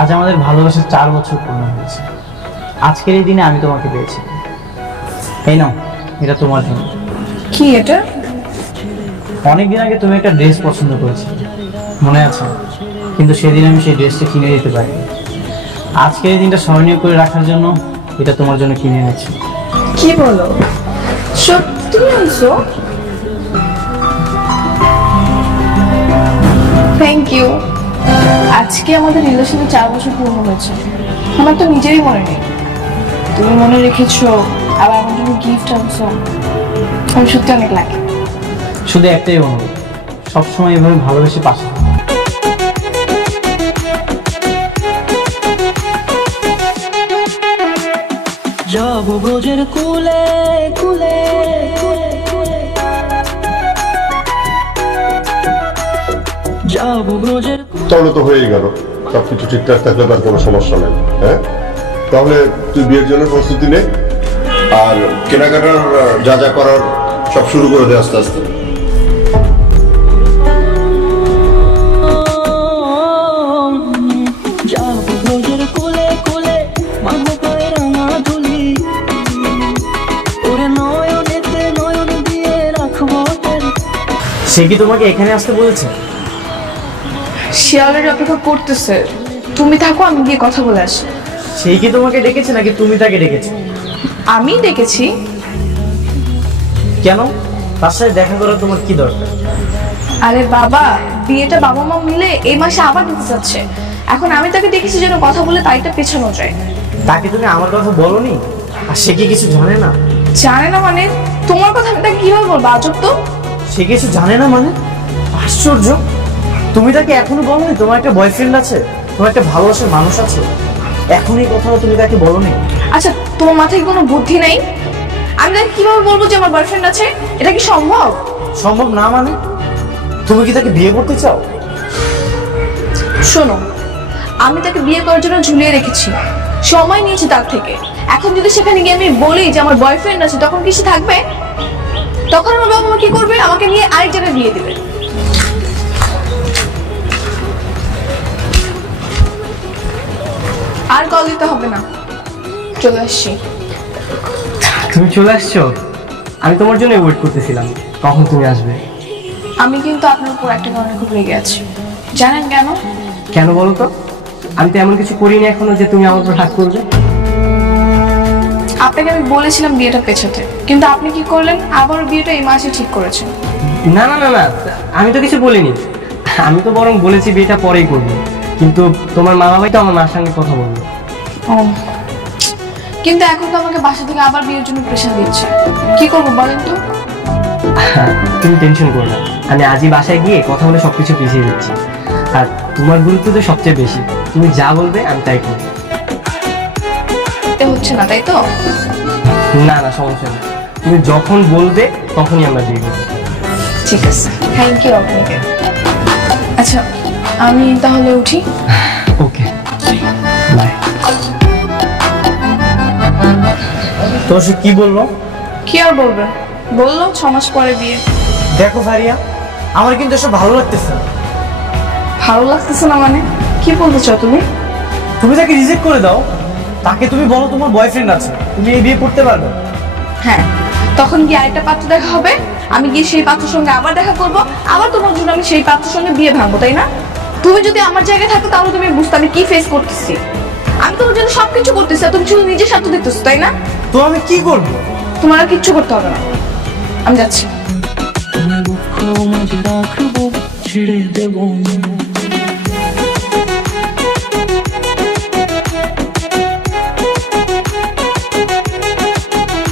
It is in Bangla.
আজ আমাদের ভালোবাসার 4 বছর পূর্ণ হয়েছে। আজকের এই দিনে আমি তোমাকে পেয়েছি। এই নাও, এটা তোমার জন্য। কি এটা? অনেকদিন আগে তুমি একটা ড্রেস পছন্দ করেছিলে, মনে আছে? কিন্তু সেদিন আমি সেই ড্রেসটা কিনে দিতে পারিনি। আজকের এই দিনটা স্মরণীয় করে রাখার জন্য এটা তোমার জন্য কিনে এনেছি। কি বলো, সত্যি আনছো? Thank you. আজকে আমাদের রিলেশনে 4 বছর পূর্ণ হয়েছে। আমার তো নিজেরই মনে নেই, তুমি মনে রেখেছো, আবার আমার জন্য গিফট আনছো। আমি সত্যি অনেক লাগে। শুধু একটাই অনুরোধ, সবসময় এভাবে ভালোবেসে পাশে থাকো। যাব ব্রজের কুলে কুলে যাব ব্রজের। তাহলে তো হয়েই গেল, সবকিছু ঠিকঠাক থাকলে তার কোনো সমস্যা নেই। হ্যাঁ, তাহলে তুই বিয়ের জন্য প্রস্তুতি নে, আর কেনাকাটার যা যা করার সব শুরু করে দে আস্তে আস্তে। সে কি তোমাকে এখানে আসতে বলেছে? সে অলরেডি অপেক্ষা করতেছে, তুমি থাকো, আমি গিয়ে কথা বলে আসি। সে কি তোমাকে ডেকেছে নাকি তুমি তাকে ডেকেছো? আমি ডেকেছি। কেন? তার সাথে দেখা করার তোমার কি দরকার? আরে বাবা, বিয়েটা বাবা মা মিলে এই মাসে আবার দিতে যাচ্ছে। এখন আমি তাকে দেখেছি যেন কথা বলে তাইটা পেছানো যায়। তাকে তুমি আমার কথা বলোনি? আর সে কি কিছু জানে না? জানে না মানে? তোমার কথা আমি তাকে কিভাবে বলবো? আজব তো। সে কিছু জানে না মানে? আশ্চর্য, তুমি তাকে এখনো বলোনি তোমার একটা বয়ফ্রেন্ড আছে, তোমার একটা ভালোবাসার মানুষ আছে? এখন এই কথাটা তুমি তাকে বলোনি? আচ্ছা, তোমার মাথায় কোনো বুদ্ধি নাই? আমি তাকে কিভাবে বলবো যে আমার বয়ফ্রেন্ড আছে? এটা কি সম্ভব? সম্ভব না মানে? তুমি কি তাকে বিয়ে করতে চাও? শোনো, আমি তাকে বিয়ে করার জন্য ঝুলিয়ে রেখেছি, সময় নিয়েছি তার থেকে। এখন যদি সেখানে গিয়ে আমি বলি যে আমার বয়ফ্রেন্ড আছে, তখন কি সে থাকবে? তখন আমার বাবা মা কি করবে? আমাকে নিয়ে আরেক জায়গায় বিয়ে দিবে। আর কল দিতে হবে না, চলে আসছি। তুমি চলে আসছো? আমি তোমার জন্য ওয়েট করতেছিলাম, কখন তুমি আসবে। আমি কিন্তু আপনার উপর একটা কারণে খুব রেগে আছি। জানেন কেন? কেন বলো তো? আমি তো এমন কিছু করিনি এখনো যে তুমি আমার উপর রাগ করবে। আপনাকে আমি বলেছিলাম বিয়েটা পেছাতে, কিন্তু আপনি কি করলেন? আবার বিয়েটা এই মাসে ঠিক করেছেন। না না না না, আমি তো কিছু বলিনি। আমি তো বরং বলেছি বিয়েটা পরেই করবো, কিন্তু তোমার মা বাবাই তো আমার মার সঙ্গে কথা বললো। ও, কিন্তু এখন তো আমাকে বাসা থেকে আবার বিয়ের জন্য প্রেশার দিচ্ছে। কি করবো বলেন তো? তুমি টেনশন করো না, আমি আজই বাসায় গিয়ে কথা বলে সবকিছু পিছিয়ে দিচ্ছি। আর তোমার গুরুত্ব তো সবচেয়ে বেশি, তুমি যা বলবে আমি তাই করবো। হচ্ছে না তাই তো? না না, সমস্যা নেই, তুমি যখন বলবে তখনই আমরা বিয়ে করবো। ঠিক আছে, থ্যাংক ইউ আপনাকে। আচ্ছা, আমি তাহলে উঠি। ওকে, বাই। তো সে কি বললো? কি আর বলবে, বললো 6 মাস পরে বিয়ে। দেখো ফারিয়া, আমার কিন্তু এসব ভালো লাগতেছে না। ভালো লাগতেছে না মানে? কি বলতে চাও তুমি? তুমি তাকে রিজেক্ট করে দাও, তাকে তুমি বলো তোমার বয়ফ্রেন্ড আছে, তুমি এই বিয়ে করতে পারবে। হ্যাঁ, তখন গিয়ে আরেকটা পাত্র দেখা হবে, আমি গিয়ে সেই পাত্রের সঙ্গে আবার দেখা করব, আবার তোমার জন্য আমি সেই পাত্রের সঙ্গে বিয়ে ভাঙবো, তাই না? তুমি যদি আমার জায়গায় থাকো তাহলে তুমি বুঝতে আমি কি ফেস করতেছি। আমি তোমার জন্য সবকিছু করতেছি, তুমি শুধু নিজের স্বার্থ দেখতেছো, তাই না? তো আমি কি করবো? তোমার আর কিচ্ছু করতে হবে না, আমি যাচ্ছি। ছেড়ে দেবো।